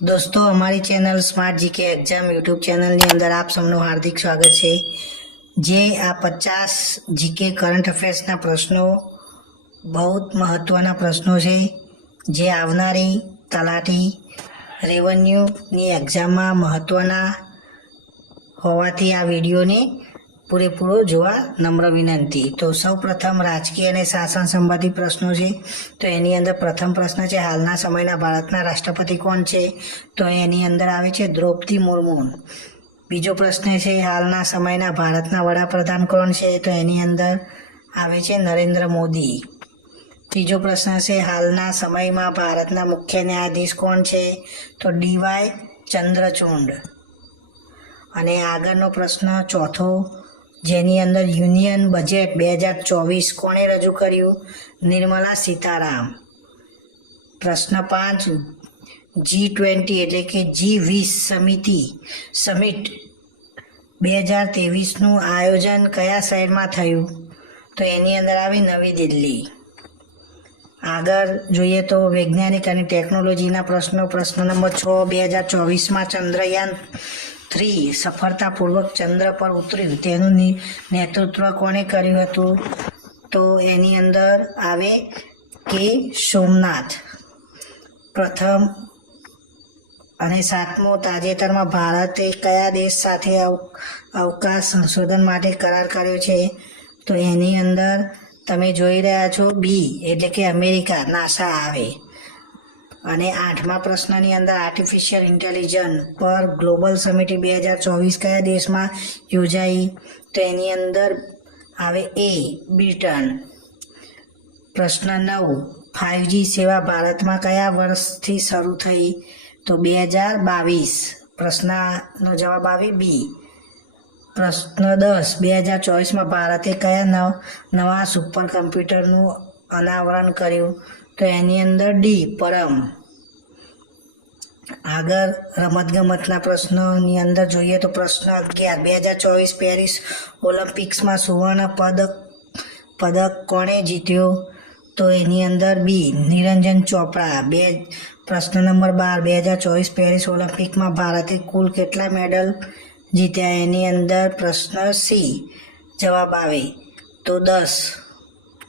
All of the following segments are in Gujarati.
दोस्तों हमारी channel smart GK exam YouTube ચેનલની અંદર આપ સૌનું હાર્દિક સ્વાગત છે। જે આ 50 જીકે કરંટ અફેર્સના પ્રશ્નો બહુ મહત્વના પ્રશ્નો છે, જે આવનારી તલાટી રેવન્યુની એક્ઝામમાં મહત્વના હોવાથી આ વિડીયોને પૂરેપૂરો જોવા નમ્ર વિનંતી। તો સૌપ્રથમ રાજકીય અને શાસન સંબંધી પ્રશ્નો છે। તો એની અંદર પ્રથમ પ્રશ્ન છે, હાલના સમયના ભારતના રાષ્ટ્રપતિ કોણ છે? તો એની અંદર આવે છે દ્રૌપદી મુર્મુ। બીજો પ્રશ્ન છે, હાલના સમયના ભારતના વડાપ્રધાન કોણ છે? તો એની અંદર આવે છે નરેન્દ્ર મોદી। ત્રીજો પ્રશ્ન છે, હાલના સમયમાં ભારતના મુખ્ય ન્યાયાધીશ કોણ છે? તો ડીવાય ચંદ્રચૂડ। અને આગળનો પ્રશ્ન ચોથો, જેની અંદર યુનિયન બજેટ 2024 કોણે રજૂ કર્યું? નિર્મલા સીતારામ। પ્રશ્ન 5, G20 એટલે કે G20 સમિટ 2023નું આયોજન કયા શહેરમાં થયું? તો એની અંદર આવી નવી દિલ્હી। આગળ જોઈએ તો વૈજ્ઞાનિક અને ટેકનોલોજીના પ્રશ્નો। પ્રશ્ન નંબર 6, 2024માં ચંદ્રયાન 3 સફળતાપૂર્વક ચંદ્ર પર ઉતર્યું, તેનું નેતૃત્વ કોણે કર્યું હતું? તો એની અંદર આવે કે સોમનાથ। પ્રથમ અને 7મો, તાજેતરમાં ભારતે કયા દેશ સાથે અવકાશ સંશોધન માટે કરાર કર્યો છે? તો એની અંદર તમે જોઈ રહ્યા છો બી એટલે કે અમેરિકા, નાસા આવે। અને 8મા પ્રશ્નની અંદર આર્ટિફિશિયલ ઇન્ટેલિજન્સ પર ગ્લોબલ સમિટ 2024 કયા દેશમાં યોજાઈ? તો એની અંદર આવે એ બ્રિટન। પ્રશ્ન 9, 5G સેવા ભારતમાં કયા વર્ષથી શરૂ થઈ? તો 2022। પ્રશ્નનો જવાબ આવે બી। પ્રશ્ન 10, 2024માં ભારતે કયા નવા સુપર કમ્પ્યુટરનું અનાવરણ કર્યું? તો એની અંદર ડી પરમ। આગળ રમતગમતના પ્રશ્નોની અંદર જોઈએ તો પ્રશ્ન 11, 2024 પેરિસ ઓલિમ્પિક્સમાં સુવર્ણ પદક કોણે જીત્યો? તો એની અંદર બી નિરંજન ચોપડા। પ્રશ્ન નંબર 12, 2024 પેરિસ ઓલિમ્પિકમાં ભારતે કુલ કેટલા મેડલ જીત્યા? એની અંદર પ્રશ્ન સી જવાબ આવે તો 10।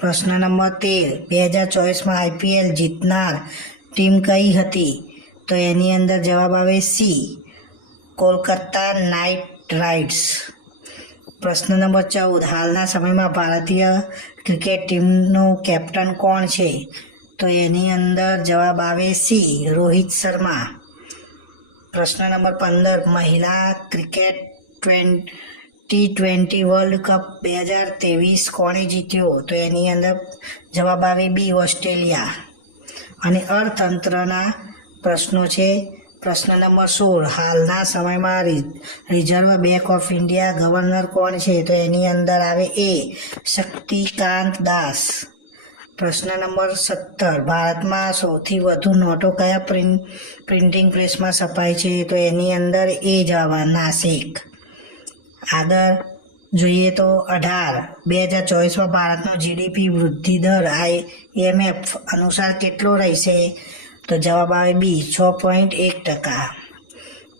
પ્રશ્ન નંબર 13, 2024માં IPL જીતનાર ટીમ કઈ હતી? તો એની અંદર જવાબ આવે સી કોલકાતા નાઇટ રાઇડર્સ। પ્રશ્ન નંબર 14, હાલના સમયમાં ભારતીય ક્રિકેટ ટીમનો કેપ્ટન કોણ છે? તો એની અંદર જવાબ આવે સી રોહિત શર્મા। પ્રશ્ન નંબર 15, મહિલા ક્રિકેટ T20 વર્લ્ડ કપ 2023 કોણે જીત્યો? તો એની અંદર જવાબ આવે બી ઓસ્ટ્રેલિયા। અને અર્થતંત્રના પ્રશ્નો છે। પ્રશ્ન નંબર 16, હાલના સમયમાં reserve bank of India governor કોણ છે? તો એની અંદર આવે એ શક્તિકાંત દાસ। પ્રશ્ન નંબર 17, ભારતમાં સૌથી વધુ નોટો કયા પ્રિન્ટિંગ પ્રેસમાં છપાય છે? તો એની અંદર એ જવાબ નાસિક। આગળ જોઈએ તો 18, 2024માં ભારતનો જીડીપી વૃદ્ધિ દર IMF અનુસાર કેટલો રહેશે? તો જવાબ આવે બી 6.1%।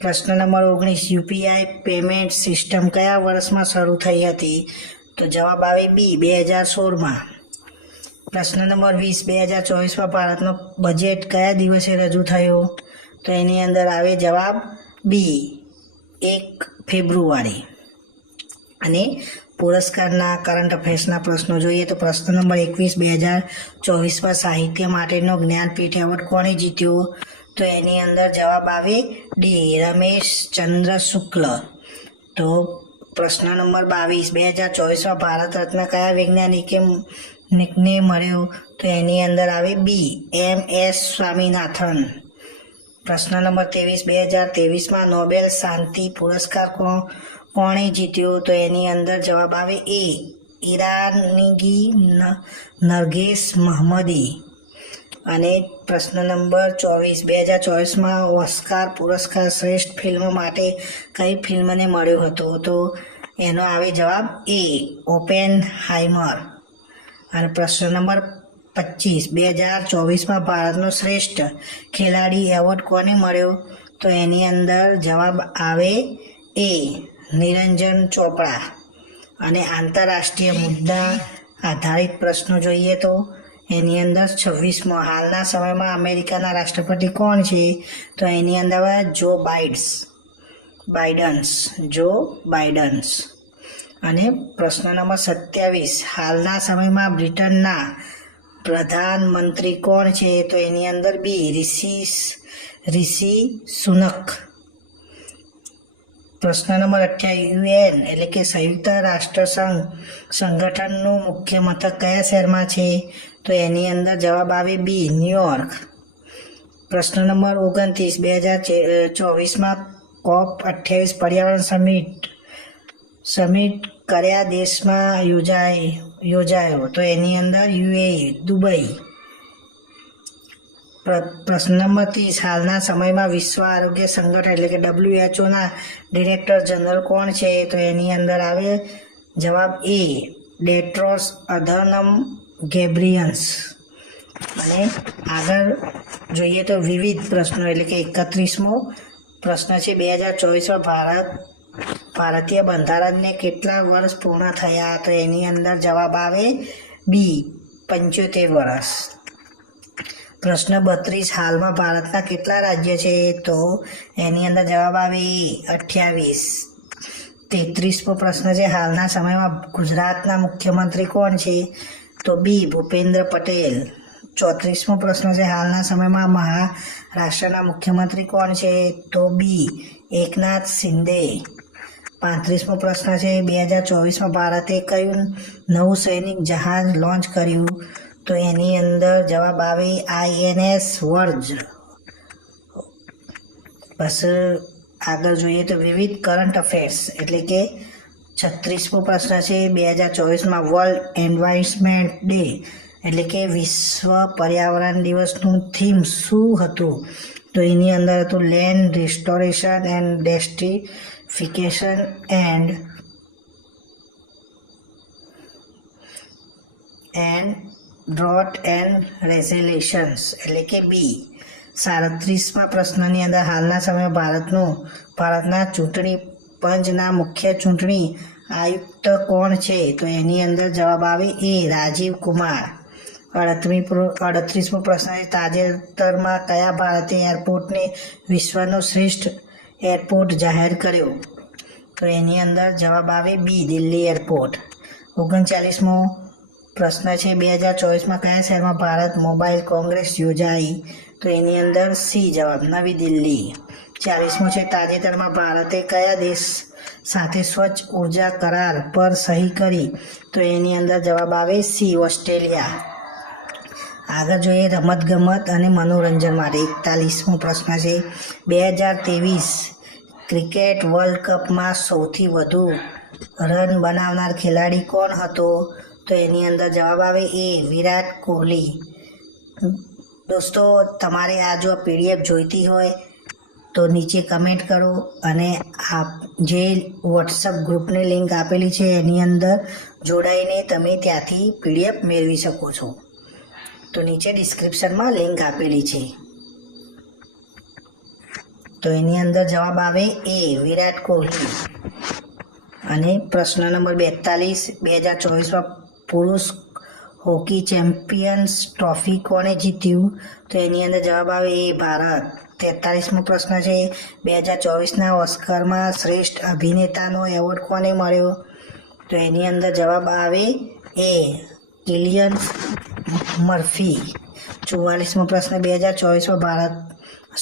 પ્રશ્ન નંબર 19, યુપીઆઈ પેમેન્ટ સિસ્ટમ કયા વર્ષમાં શરૂ થઈ હતી? તો જવાબ આવે બી 2016માં। પ્રશ્ન નંબર 20, 2024માં ભારતનો બજેટ કયા દિવસે રજૂ થયો? તો એની અંદર આવે જવાબ બી 1 ફેબ્રુઆરી। અને પુરસ્કારના કરંટ અફેર્સના પ્રશ્નો જોઈએ તો પ્રશ્ન નંબર 21, 2024માં સાહિત્ય માટેનો જ્ઞાનપીઠ એવોર્ડ કોણે જીત્યો? તો એની અંદર જવાબ આવે ડી રમેશ ચંદ્ર શુક્લ। તો પ્રશ્ન નંબર 22, 2024માં ભારત રત્ન કયા વૈજ્ઞાનિકને મળ્યો? તો એની અંદર આવે બી MS સ્વામીનાથન। પ્રશ્ન નંબર 23, 2023માં નોબેલ શાંતિ પુરસ્કાર કોણે જીત્યો? તો એની અંદર જવાબ આવે એ ઈરાનગી નરગેસ મહમદી। અને પ્રશ્ન નંબર 24, 2024માં ઓસ્કાર પુરસ્કાર શ્રેષ્ઠ ફિલ્મ માટે કઈ ફિલ્મને મળ્યો હતો? તો એનો આવે જવાબ એ ઓપેનહાઇમર। અને પ્રશ્ન નંબર 2024માં ભારતનો શ્રેષ્ઠ ખેલાડી એવોર્ડ કોને મળ્યો? તો એની અંદર જવાબ આવે એ નિરંજન ચોપડા. અને આંતરરાષ્ટ્રીય મુદ્દા આધારિત પ્રશ્નો જોઈએ તો એની અંદર 26મો હાલના સમયમાં અમેરિકાના રાષ્ટ્રપતિ કોણ છે? તો એની અંદર જો બાઇડન્સ. અને પ્રશ્ન નંબર 27 હાલના સમયમાં બ્રિટનના પ્રધાનમંત્રી કોણ છે? તો એની અંદર બી રિષિ સુનક. પ્રશ્ન નંબર 28 UN એટલે કે સંયુક્ત રાષ્ટ્ર સંગઠનનું મુખ્ય મથક કયા શહેરમાં છે? તો એની અંદર જવાબ આવે બી ન્યુયોર્ક. પ્રશ્ન નંબર 29 2024માં COP28 પર્યાવરણ સમિટ કયા દેશમાં યોજાયો? તો એની અંદર UAE દુબઈ. પ્રશ્ન નંબર 30 હાલના સમયમાં વિશ્વ આરોગ્ય સંગઠન એટલે કે WHOના ડિરેક્ટર જનરલ કોણ છે? તો એની અંદર આવે જવાબ એ ટેડ્રોસ અધનમ ગેબ્રિયસ. અને આગળ જોઈએ તો વિવિધ પ્રશ્નો એટલે કે 31મો પ્રશ્ન છે 2024માં ભારતીય બંધારણને કેટલા વર્ષ પૂર્ણ થયા? તો એની અંદર જવાબ આવે બી 75 વર્ષ. પ્રશ્ન 32 હાલમાં ભારતના કેટલા રાજ્ય છે? તો એની અંદર જવાબ આવે 28. 33મો પ્રશ્ન છે હાલના સમયમાં ગુજરાતના મુખ્યમંત્રી કોણ છે? તો બી ભૂપેન્દ્ર પટેલ. 34મો પ્રશ્ન છે હાલના સમયમાં મહારાષ્ટ્રના મુખ્યમંત્રી કોણ છે? તો બી એકનાથ શિંદે. 35મો પ્રશ્ન છે 2024માં ભારતે કયું નવું સૈનિક જહાજ લોન્ચ કર્યું? તો એની અંદર જવાબ આવે INS વજ્ર. બસ આગળ જોઈએ તો વિવિધ કરંટ અફેર્સ એટલે કે 36મો પ્રશ્ન છે 2024માં વર્લ્ડ એન્વાયરમેન્ટ ડે એટલે કે વિશ્વ પર્યાવરણ દિવસનું થીમ શું હતું? તો એની અંદર હતું land restoration and desertification and drought and resolutions એટલે કે બી. 37મા પ્રશ્નની અંદર હાલના સમયમાં ભારતના ચૂંટણી પંચના મુખ્ય ચૂંટણી આયુક્ત કોણ છે? તો એની અંદર જવાબ આવે એ રાજીવ કુમાર. 38મો પ્રશ્ન છે તાજેતરમાં કયા ભારતીય એરપોર્ટને વિશ્વનો શ્રેષ્ઠ એરપોર્ટ જાહેર કર્યો? તો એની અંદર જવાબ આવે બી દિલ્હી એરપોર્ટ. 39મો પ્રશ્ન છે 2024માં કયા શહેરમાં ભારત મોબાઈલ કોંગ્રેસ યોજાઈ? તો એની અંદર સી જવાબ નવી દિલ્હી. 40મો છે તાજેતરમાં ભારતે કયા દેશ સાથે સ્વચ્છ ઉર્જા કરાર પર સહી કરી? તો એની અંદર જવાબ આવે સી ઓસ્ટ્રેલિયા. આગળ જોઈએ રમતગમત અને મનોરંજન માટે. 41મો પ્રશ્ન છે 2023 ક્રિકેટ વર્લ્ડ કપમાં સૌથી વધુ રન બનાવનાર ખેલાડી કોણ હતો? તો એની અંદર જવાબ આવે એ વિરાટ કોહલી. દોસ્તો તમારે આ જો PDF જોઈતી હોય તો નીચે કમેન્ટ કરો અને જે વોટ્સઅપ ગ્રુપની લિંક આપેલી છે એની અંદર જોડાઈને તમે ત્યાંથી PDF મેળવી શકો છો. તો નીચે ડિસ્ક્રિપ્શનમાં લિંક આપેલી છે. તો એની અંદર જવાબ આવે એ વિરાટ કોહલી. અને પ્રશ્ન નંબર 42 2024માં પુરુષ હોકી ચેમ્પિયન્સ ટ્રોફી કોણે જીત્યું? તો એની અંદર જવાબ આવે એ ભારત. 43મો પ્રશ્ન છે 2024ના ઓસ્કરમાં શ્રેષ્ઠ અભિનેતાનો એવોર્ડ કોને મળ્યો? તો એની અંદર જવાબ આવે એ કિલિયન મર્ફી. 44મો પ્રશ્ન 2024માં ભારત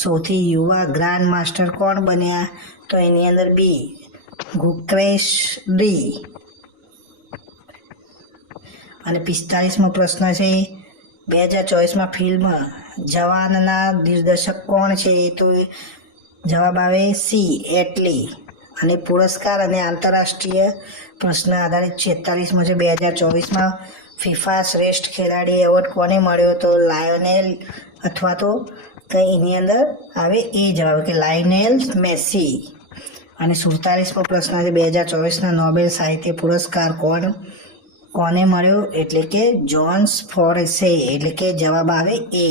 સૌથી યુવા ગ્રાન્ડ માસ્ટર કોણ બન્યા? તો એની અંદર બી ગુકેશ ડી. અને 45મો પ્રશ્ન છે 2024માં ફિલ્મ જવાનના નિર્દેશક કોણ છે? તો જવાબ આવે સી એટલી. અને પુરસ્કાર અને આંતરરાષ્ટ્રીય પ્રશ્ન આધારિત 46મો છે 2024માં ફિફા શ્રેષ્ઠ ખેલાડી એવોર્ડ કોને મળ્યો? તો લાયોનેલ અથવા તો કંઈ એની અંદર આવે એ જવાબ કે લાયોનેલ મેસી. અને 47મો પ્રશ્ન છે 2024ના નોબેલ સાહિત્ય પુરસ્કાર કોણ કોને મળ્યો એટલે કે જ્હોન ફોર્ડસે, એટલે કે જવાબ આવે એ.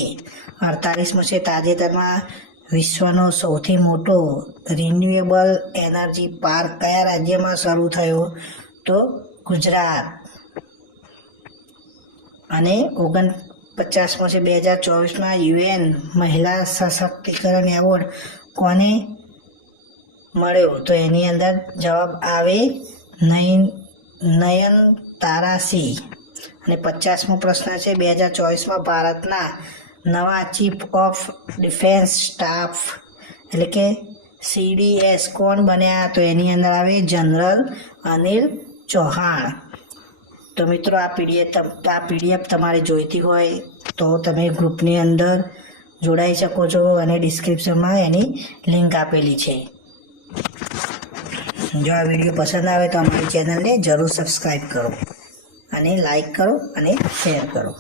48મો છે તાજેતરમાં વિશ્વનો સૌથી મોટો રિન્યુએબલ એનર્જી પાર્ક કયા રાજ્યમાં શરૂ થયો? તો ગુજરાત. અને 49મો છે 2024માં UN મહિલા સશક્તિકરણ એવોર્ડ કોને મળ્યો? તો એની અંદર જવાબ આવે નયનતારા સિંહ. અને 50મો પ્રશ્ન છે 2024માં ભારતના નવા ચીફ ઓફ ડિફેન્સ સ્ટાફ એટલે કે CDS કોણ બન્યા? તો એની અંદર આવે જનરલ અનિલ ચૌહાણ. તો મિત્રો આ પીડીએફ તમારે જોઈતી હોય તો તમે ગ્રુપની અંદર જોડાઈ શકો છો અને ડિસ્ક્રિપ્શનમાં એની લિંક આપેલી છે. જો આ વિડીયો પસંદ આવે તો અમારી ચેનલને જરૂર સબસ્ક્રાઈબ કરો અને લાઈક કરો અને શેર કરો.